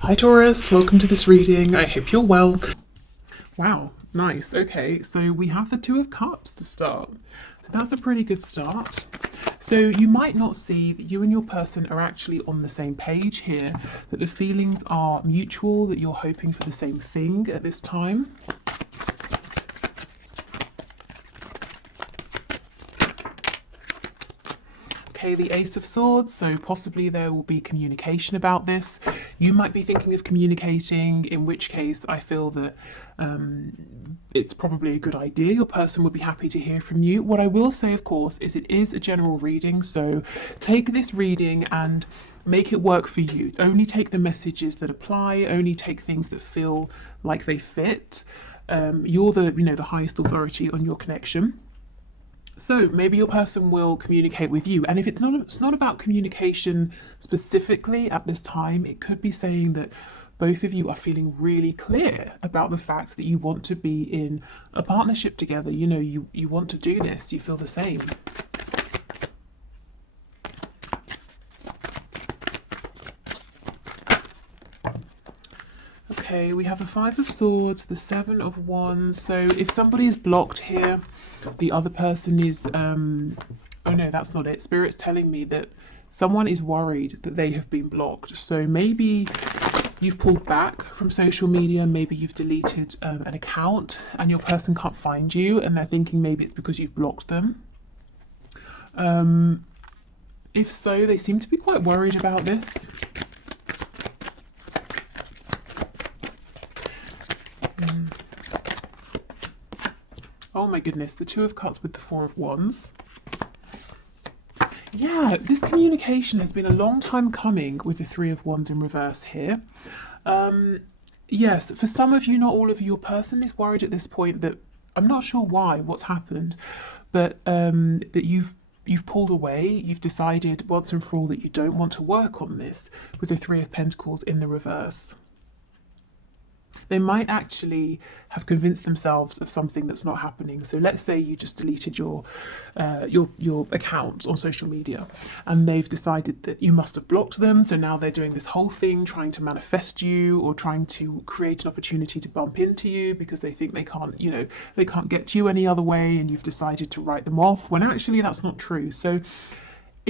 Hi Taurus, welcome to this reading. I hope you're well. Wow, nice. Okay, so we have the Two of Cups to start. So that's a pretty good start. So you might not see that you and your person are actually on the same page here, that the feelings are mutual, that you're hoping for the same thing at this time. Okay, the Ace of Swords, so possibly there will be communication about this. You might be thinking of communicating, in which case I feel that it's probably a good idea. Your person would be happy to hear from you. What I will say, of course, is it is a general reading, so take this reading and make it work for you. Only take the messages that apply, only take things that feel like they fit. You're the highest authority on your connection. So maybe your person will communicate with you, and if it's not about communication specifically at this time, it could be saying that both of you are feeling really clear about the fact that you want to be in a partnership together. You want to do this, you feel the same. Okay, we have the Five of Swords, the Seven of Wands. So if somebody is blocked here, the other person is oh no, that's not it. Spirit's telling me that someone is worried that they have been blocked. So maybe you've pulled back from social media, maybe you've deleted an account and your person can't find you, and they're thinking maybe it's because you've blocked them. If so, they seem to be quite worried about this. Oh my goodness, the Two of Cups with the Four of Wands. Yeah, this communication has been a long time coming with the Three of Wands in reverse here. Yes, for some of you, not all of you, your person is worried at this point that, I'm not sure what's happened, but that you've pulled away, you've decided once and for all that you don't want to work on this with the Three of Pentacles in the reverse. They might actually have convinced themselves of something that's not happening. So let's say you just deleted your account on social media, and they've decided that you must have blocked them. So now they're doing this whole thing, trying to manifest you or trying to create an opportunity to bump into you because they think they can't get to you any other way, and you've decided to write them off when actually that's not true. So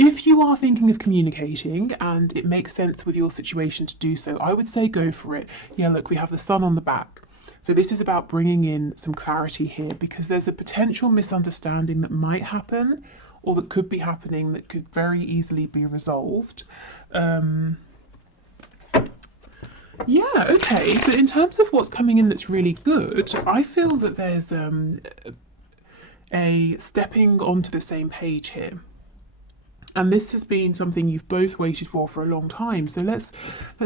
if you are thinking of communicating and it makes sense with your situation to do so, I would say go for it. Yeah, look, we have the Sun on the back. So this is about bringing in some clarity here, because there's a potential misunderstanding that might happen or that could be happening that could very easily be resolved. Yeah, okay. So in terms of what's coming in that's really good, I feel that there's a stepping onto the same page here. And this has been something you've both waited for a long time. So let's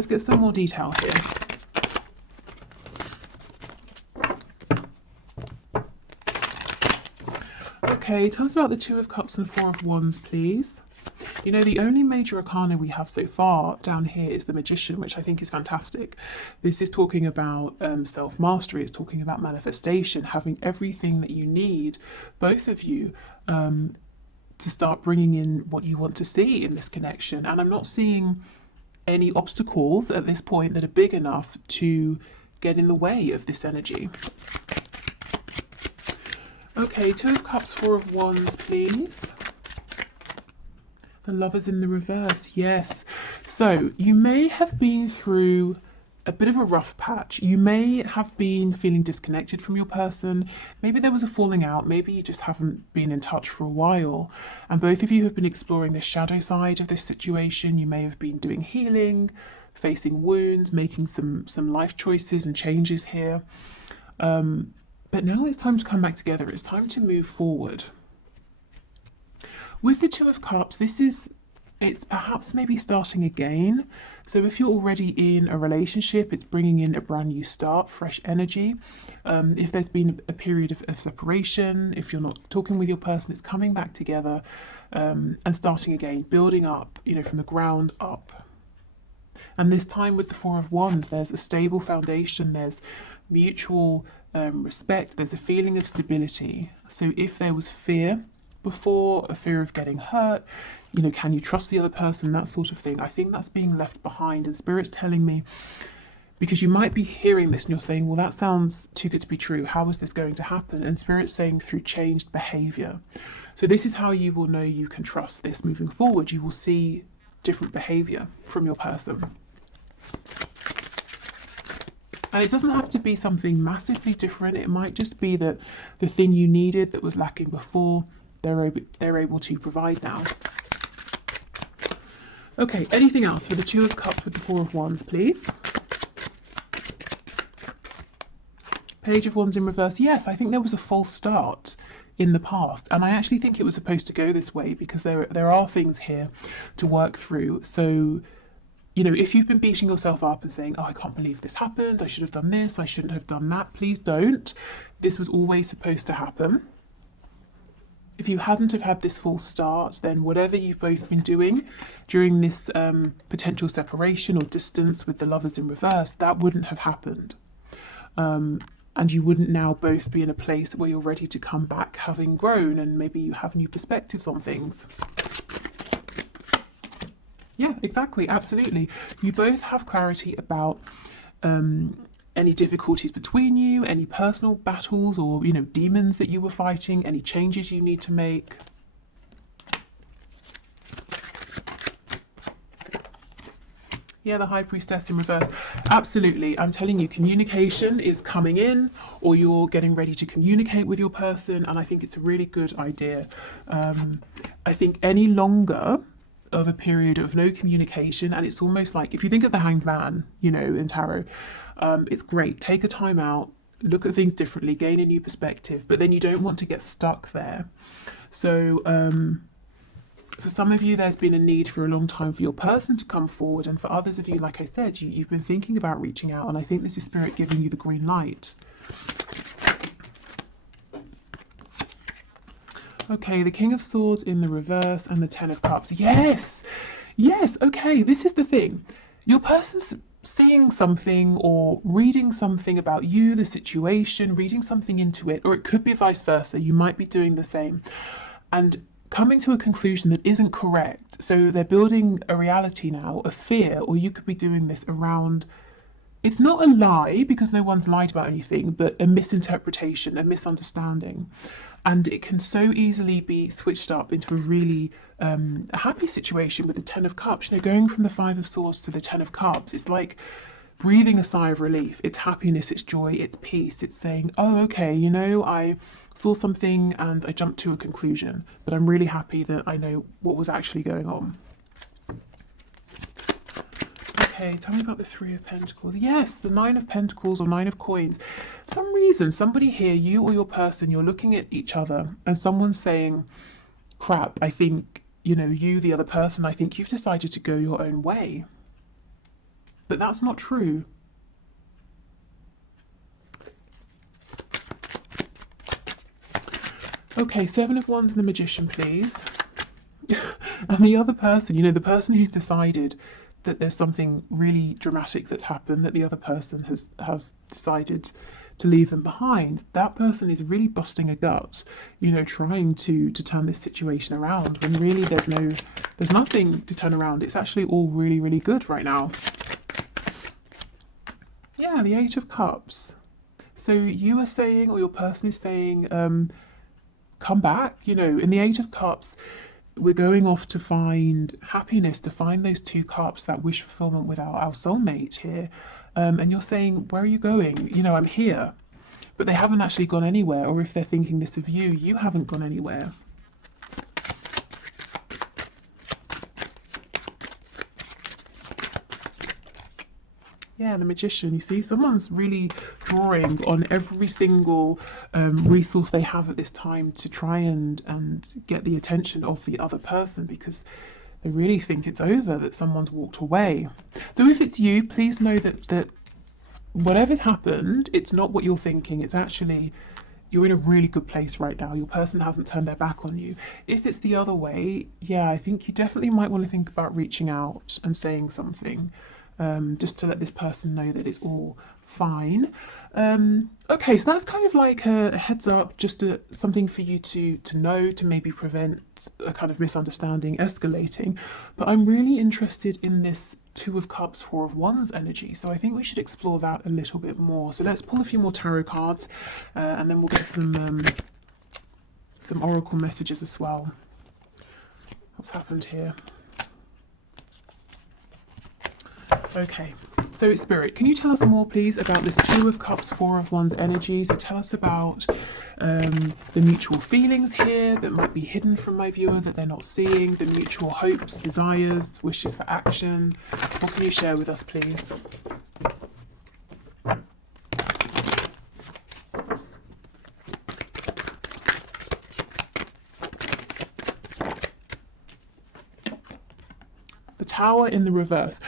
get some more detail here. Okay, tell us about the Two of Cups and Four of Wands, please. The only major arcana we have so far down here is the Magician, which I think is fantastic. This is talking about self-mastery. It's talking about manifestation, having everything that you need, both of you, to start bringing in what you want to see in this connection. And I'm not seeing any obstacles at this point that are big enough to get in the way of this energy. Okay, Two of Cups, Four of Wands, please. The Lovers in the reverse, yes. So you may have been through a bit of a rough patch. You may have been feeling disconnected from your person. Maybe there was a falling out. Maybe you just haven't been in touch for a while. And both of you have been exploring the shadow side of this situation. You may have been doing healing, facing wounds, making some life choices and changes here. But now it's time to come back together. It's time to move forward. With the Two of Cups, it's perhaps maybe starting again. So if you're already in a relationship, it's bringing in a brand new start, fresh energy. If there's been a period of separation, if you're not talking with your person, it's coming back together and starting again, building up, from the ground up. And this time with the Four of Wands, there's a stable foundation, there's mutual respect, there's a feeling of stability. So if there was fear before, a fear of getting hurt, can you trust the other person, that sort of thing, I think that's being left behind. And Spirit's telling me Because you might be hearing this and you're saying, well, that sounds too good to be true. How is this going to happen? And Spirit's saying through changed behavior. So this is how you will know you can trust this moving forward. You will see different behavior from your person. And it doesn't have to be something massively different. It might just be that the thing you needed that was lacking before, they're able to provide now. Okay, anything else for the Two of Cups with the Four of Wands, please? Page of Wands in reverse. Yes, I think there was a false start in the past, and I actually think it was supposed to go this way because there are things here to work through. So, you know, if you've been beating yourself up and saying, oh, I can't believe this happened, I should have done this, I shouldn't have done that, please don't. This was always supposed to happen. If you hadn't have had this false start, then whatever you've both been doing during this potential separation or distance with the Lovers in reverse, that wouldn't have happened. And you wouldn't now both be in a place where you're ready to come back having grown, and maybe you have new perspectives on things. Yeah, exactly, absolutely. You both have clarity about any difficulties between you, any personal battles or, you know, demons that you were fighting, any changes you need to make. Yeah, the High Priestess in reverse. Absolutely. I'm telling you, communication is coming in, or you're getting ready to communicate with your person, and I think it's a really good idea. I think any longer of a period of no communication, and it's almost like, if you think of the Hanged Man, you know, in tarot, it's great. Take a time out, look at things differently, gain a new perspective, but then you don't want to get stuck there. So for some of you, there's been a need for a long time for your person to come forward, and for others of you, like I said, you've been thinking about reaching out, and I think this is Spirit giving you the green light. Okay, the King of Swords in the reverse and the Ten of Cups. Yes, yes, okay, this is the thing. Your person's seeing something or reading something about you, the situation, reading something into it, or it could be vice versa. You might be doing the same and coming to a conclusion that isn't correct. So they're building a reality now, a fear, or you could be doing this around, it's not a lie because no one's lied about anything, but a misinterpretation, a misunderstanding. And it can so easily be switched up into a really a happy situation with the Ten of Cups. You know, going from the Five of Swords to the Ten of Cups, it's like breathing a sigh of relief. It's happiness, it's joy, it's peace. It's saying, oh, okay, you know, I saw something and I jumped to a conclusion, but I'm really happy that I know what was actually going on. Okay, tell me about the Three of Pentacles. Yes, the Nine of Pentacles or Nine of Coins. For some reason, somebody here, you or your person, you're looking at each other and someone's saying, crap, I think, you know, you, the other person, I think you've decided to go your own way. But that's not true. Okay, Seven of Wands and the Magician, please. And the other person, you know, the person who's decided that there's something really dramatic that's happened, that the other person has decided to leave them behind, that person is really busting a gut, you know, trying to turn this situation around, when really there's nothing to turn around. It's actually all really, really good right now. Yeah, the Eight of Cups. So you are saying, or your person is saying, come back, you know, in the Eight of Cups, we're going off to find happiness, to find those two cups, that wish fulfillment with our soulmate here. And you're saying, where are you going? You know, I'm here. But they haven't actually gone anywhere. Or if they're thinking this of you, you haven't gone anywhere. Yeah, the Magician, you see, someone's really drawing on every single resource they have at this time to try and get the attention of the other person, because they really think it's over, that someone's walked away. So if it's you, please know that whatever's happened, it's not what you're thinking. It's actually, you're in a really good place right now. Your person hasn't turned their back on you. If it's the other way, yeah, I think you definitely might want to think about reaching out and saying something. just to let this person know that it's all fine. Okay, so that's kind of like a heads up, just something for you to know, to maybe prevent a kind of misunderstanding escalating. But I'm really interested in this Two of Cups, Four of Wands energy, so I think we should explore that a little bit more. So let's pull a few more tarot cards, and then we'll get some oracle messages as well. What's happened here? Okay, so Spirit, can you tell us more, please, about this Two of Cups, Four of Wands energy? So tell us about the mutual feelings here that might be hidden from my viewer, that they're not seeing, the mutual hopes, desires, wishes for action. What can you share with us, please? The Tower in the reverse.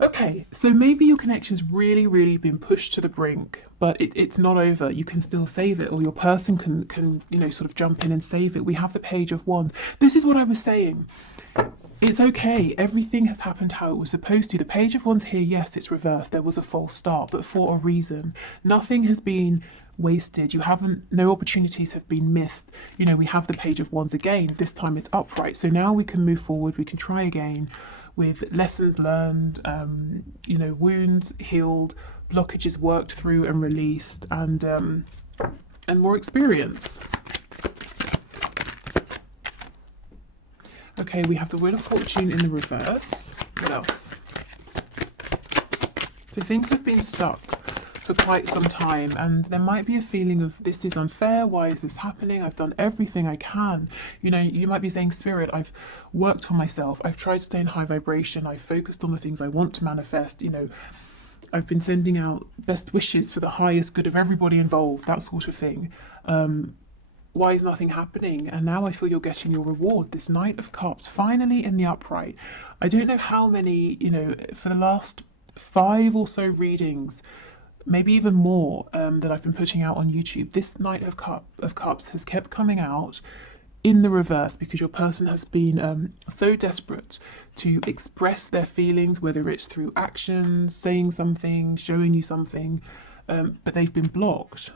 Okay, so maybe your connection's really been pushed to the brink, but it's not over. You can still save it, or your person can sort of jump in and save it. We have the Page of Wands. This is what I was saying. It's okay. Everything has happened how it was supposed to. The Page of Wands here, yes, it's reversed. There was a false start, but for a reason. Nothing has been wasted. No opportunities have been missed. We have the Page of Wands again. This time it's upright. So now we can move forward. We can try again, with lessons learned, wounds healed, blockages worked through and released, and more experience. Okay, we have the Wheel of Fortune in the reverse. What else? So things have been stuck for quite some time, and there might be a feeling of, this is unfair, why is this happening? I've done everything I can. You might be saying, Spirit, I've worked for myself, I've tried to stay in high vibration, I've focused on the things I want to manifest, I've been sending out best wishes for the highest good of everybody involved, that sort of thing. Why is nothing happening? And now I feel you're getting your reward, this Knight of Cups, finally in the upright. I don't know how many, for the last 5 or so readings, maybe even more, that I've been putting out on YouTube, this Knight of Cups has kept coming out in the reverse, because your person has been so desperate to express their feelings, whether it's through actions, saying something, showing you something, but they've been blocked.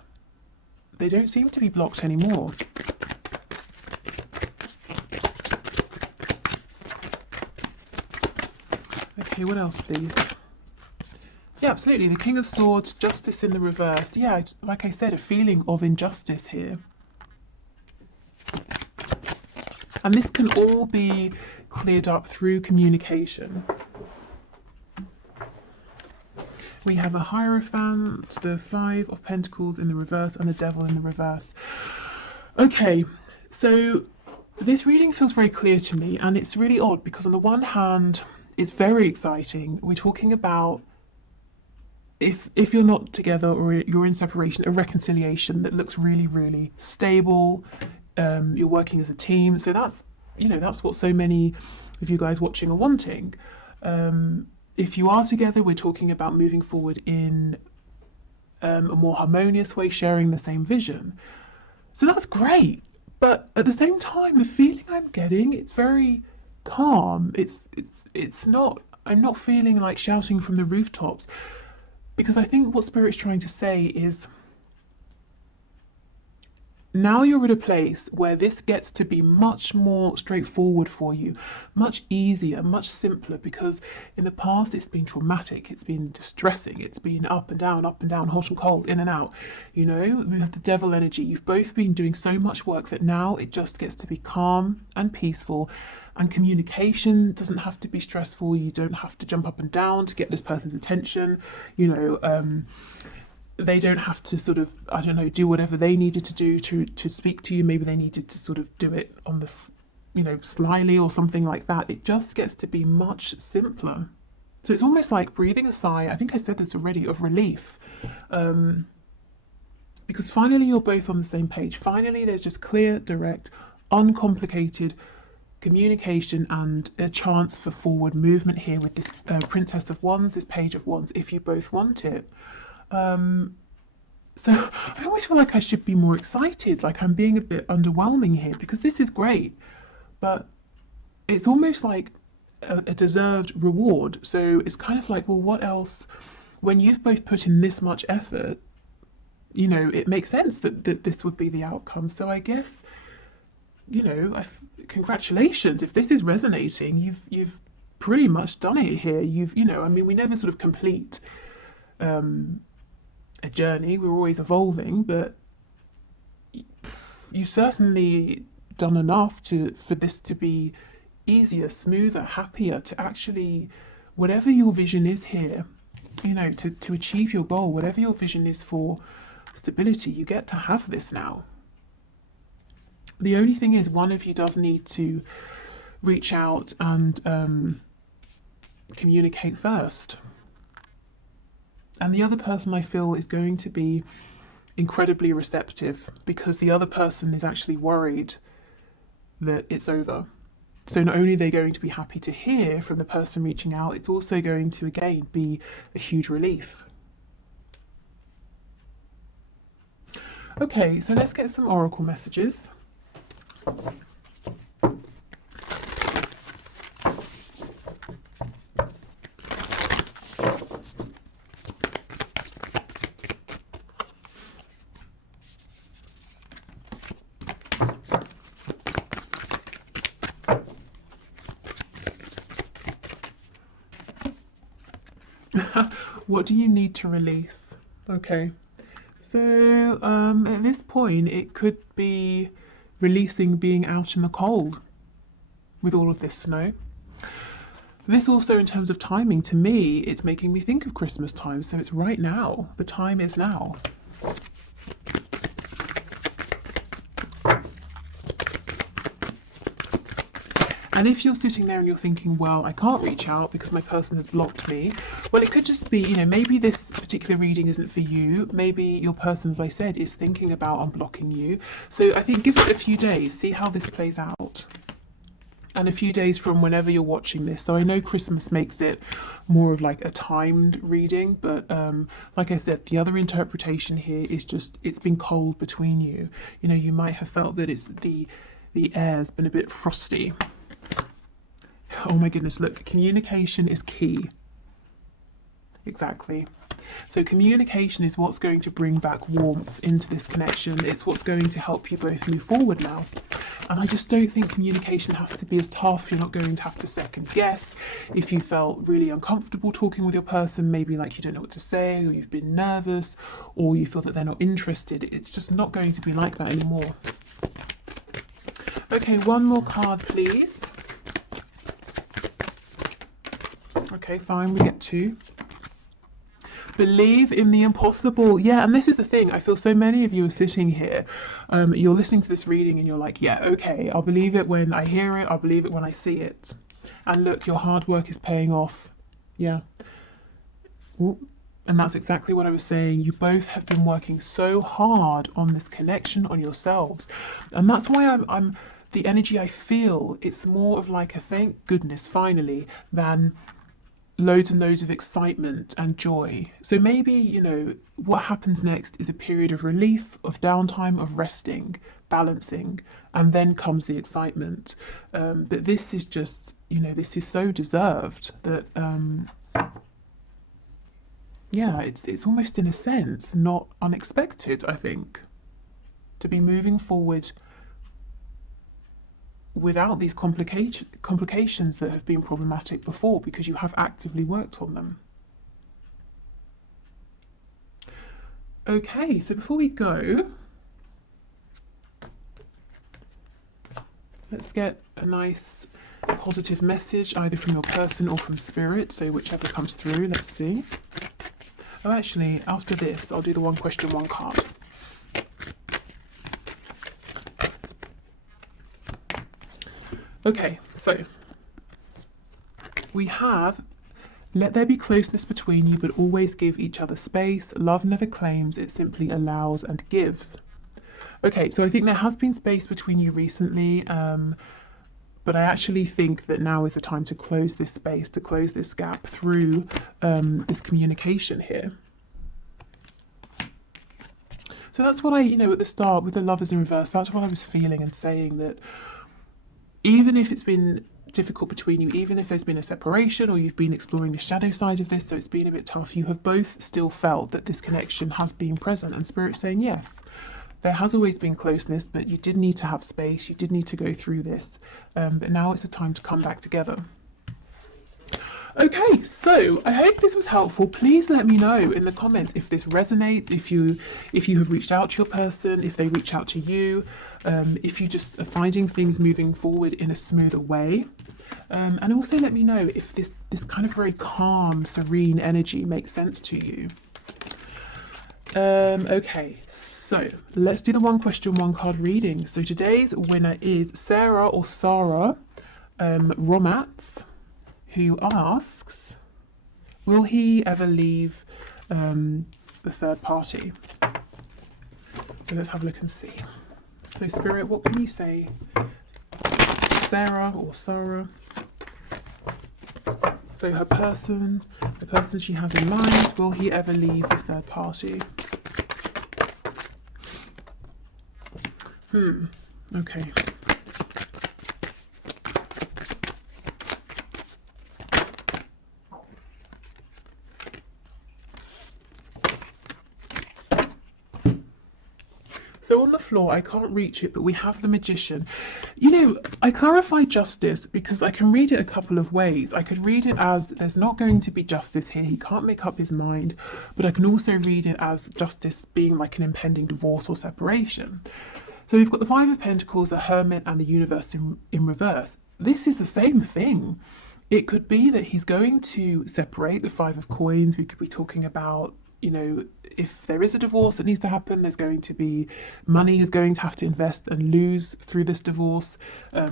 They don't seem to be blocked anymore. Okay, what else, please? Yeah, absolutely. The King of Swords, Justice in the reverse. Yeah, like I said, a feeling of injustice here. And this can all be cleared up through communication. We have a Hierophant, the Five of Pentacles in the reverse, and the Devil in the reverse. Okay, so this reading feels very clear to me, and it's really odd, because on the one hand, it's very exciting. We're talking about, if you're not together or you're in separation, a reconciliation that looks really stable. You're working as a team, so that's what so many of you guys watching are wanting. If you are together, we're talking about moving forward in a more harmonious way, sharing the same vision. So that's great, but at the same time, the feeling I'm getting, it's very calm. It's not. I'm not feeling like shouting from the rooftops. Because I think what Spirit's trying to say is, now you're at a place where this gets to be much more straightforward for you, much easier, much simpler, because in the past it's been traumatic, it's been distressing, it's been up and down, hot and cold, in and out. We have the Devil energy. You've both been doing so much work that now it just gets to be calm and peaceful, and communication doesn't have to be stressful. You don't have to jump up and down to get this person's attention. They don't have to sort of, do whatever they needed to do to speak to you. Maybe they needed to sort of do it on this, slyly or something like that. It just gets to be much simpler. So it's almost like breathing a sigh, I think I said this already, of relief. Because finally you're both on the same page. Finally there's just clear, direct, uncomplicated communication and a chance for forward movement here with this Princess of Wands, this Page of Wands, if you both want it. So I always feel like I should be more excited, like I'm being a bit underwhelming here, because this is great, but it's almost like a deserved reward. So it's kind of like, well, what else? When you've both put in this much effort, you know, it makes sense that this would be the outcome. So I guess, you know, congratulations. If this is resonating, you've pretty much done it here. You know, I mean, we never sort of complete a journey. We're always evolving, but you certainly done enough for this to be easier, smoother, happier, to actually, whatever your vision is here, you know, to achieve your goal, whatever your vision is for stability, you get to have this now. The only thing is, one of you does need to reach out and communicate first. And the other person, I feel, is going to be incredibly receptive, because the other person is actually worried that it's over. So not only are they going to be happy to hear from the person reaching out, it's also going to, again, be a huge relief. Okay, so let's get some oracle messages. What do you need to release? Okay, so at this point it could be releasing being out in the cold with all of this snow. This also, in terms of timing, to me, it's making me think of Christmas time, so it's right now. The time is now. And if you're sitting there and you're thinking, well, I can't reach out because my person has blocked me, well, it could just be, you know, maybe this particular reading isn't for you. Maybe your person, as I said, is thinking about unblocking you. So I think give it a few days, see how this plays out. And a few days from whenever you're watching this. So I know Christmas makes it more of like a timed reading, but like I said, the other interpretation here is just, it's been cold between you. You know, you might have felt that it's the air's been a bit frosty. Oh my goodness, look, communication is key. Exactly. So communication is what's going to bring back warmth into this connection. It's what's going to help you both move forward now. And I just don't think communication has to be as tough. You're not going to have to second guess. If you felt really uncomfortable talking with your person, maybe like you don't know what to say, or you've been nervous, or you feel that they're not interested, it's just not going to be like that anymore. Okay, one more card, please. Okay, fine, we get two. Believe in the impossible. Yeah, and this is the thing. I feel so many of you are sitting here. You're listening to this reading and you're like, yeah, okay, I'll believe it when I hear it. I'll believe it when I see it. And look, your hard work is paying off. Yeah. Ooh. And that's exactly what I was saying. You both have been working so hard on this connection, on yourselves. And that's why I'm the energy I feel, it's more of like a thank goodness finally than loads and loads of excitement and joy. So maybe, you know, what happens next is a period of relief, of downtime, of resting, balancing, and then comes the excitement. But this is just, you know, this is so deserved that, yeah, it's almost in a sense not unexpected, I think, to be moving forward without these complications that have been problematic before, because you have actively worked on them. Okay, so before we go, let's get a nice positive message either from your person or from spirit, so whichever comes through. Let's see. Oh, actually, after this I'll do the one question, one card. Okay, so we have, let there be closeness between you, but always give each other space. Love never claims, it simply allows and gives. Okay, so I think there has been space between you recently, but I actually think that now is the time to close this space, to close this gap through this communication here. So that's what I, you know, at the start with the Lovers in reverse, that's what I was feeling and saying, that even if it's been difficult between you, even if there's been a separation or you've been exploring the shadow side of this, so it's been a bit tough. You have both still felt that this connection has been present, and Spirit's saying yes, there has always been closeness, but you did need to have space, you did need to go through this, but now it's a time to come back together. Okay, so I hope this was helpful. Please let me know in the comments if this resonates, if you have reached out to your person, if they reach out to you, if you just are finding things moving forward in a smoother way. And also let me know if this kind of very calm, serene energy makes sense to you. Okay, so let's do the one question, one card reading. So today's winner is Sarah or Sarah Romats, who asks, will he ever leave the third party? So let's have a look and see. So Spirit, what can you say? Sarah or Sarah. So the person she has in mind, will he ever leave the third party? Okay. So on the floor, I can't reach it, but we have the Magician. You know, I clarify justice because I can read it a couple of ways. I could read it as there's not going to be justice here, he can't make up his mind, but I can also read it as justice being like an impending divorce or separation. So we've got the Five of Pentacles, the Hermit, and the Universe in reverse. This is the same thing. It could be that he's going to separate. The Five of Coins, we could be talking about, you know, if there is a divorce that needs to happen, there's going to be money he's going to have to invest and lose through this divorce,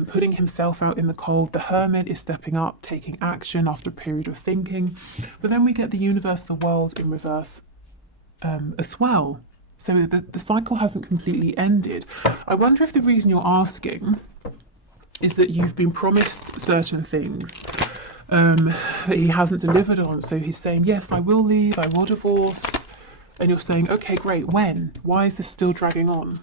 putting himself out in the cold. The Hermit is stepping up, taking action after a period of thinking. But then we get the Universe, the World in reverse as well. So the cycle hasn't completely ended. I wonder if the reason you're asking is that you've been promised certain things that he hasn't delivered on. So he's saying, yes, I will leave, I will divorce. And you're saying, okay, great, when? Why is this still dragging on?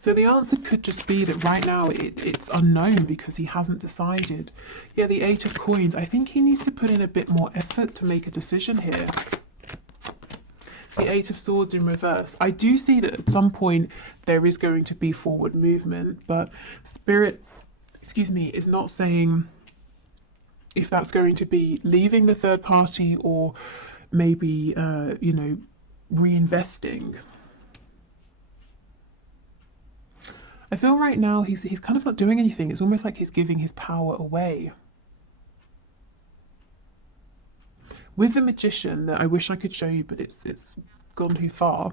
So the answer could just be that right now it's unknown because he hasn't decided. Yeah, the Eight of Coins, I think he needs to put in a bit more effort to make a decision here. The Eight of Swords in reverse. I do see that at some point there is going to be forward movement, but Spirit, is not saying if that's going to be leaving the third party or maybe, you know, reinvesting. I feel right now he's kind of not doing anything. It's almost like he's giving his power away. With the Magician, that I wish I could show you, but it's gone too far.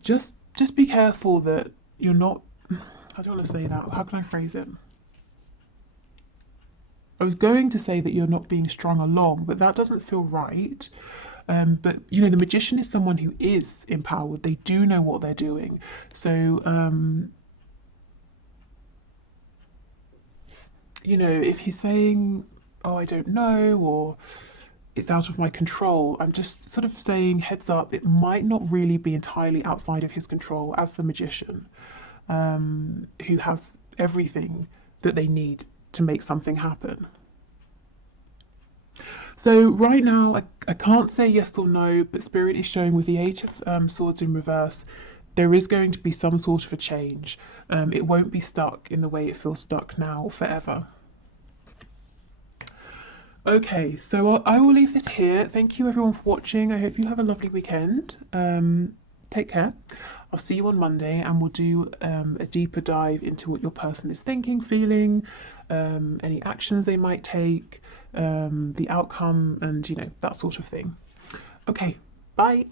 Just be careful that you're not. I don't want to say that. How can I phrase it? I was going to say that you're not being strung along, but that doesn't feel right. But you know, the Magician is someone who is empowered. They do know what they're doing. So you know, if he's saying, oh, I don't know, or it's out of my control, I'm just sort of saying, heads up, it might not really be entirely outside of his control as the Magician, who has everything that they need to make something happen. So right now, I can't say yes or no, but Spirit is showing with the Eight of Swords in reverse, there is going to be some sort of a change. It won't be stuck in the way it feels stuck now forever. Okay, so I will leave this here. Thank you everyone for watching. I hope you have a lovely weekend. Take care. I'll see you on Monday and we'll do a deeper dive into what your person is thinking, feeling, any actions they might take, the outcome, and you know, that sort of thing. Okay, bye.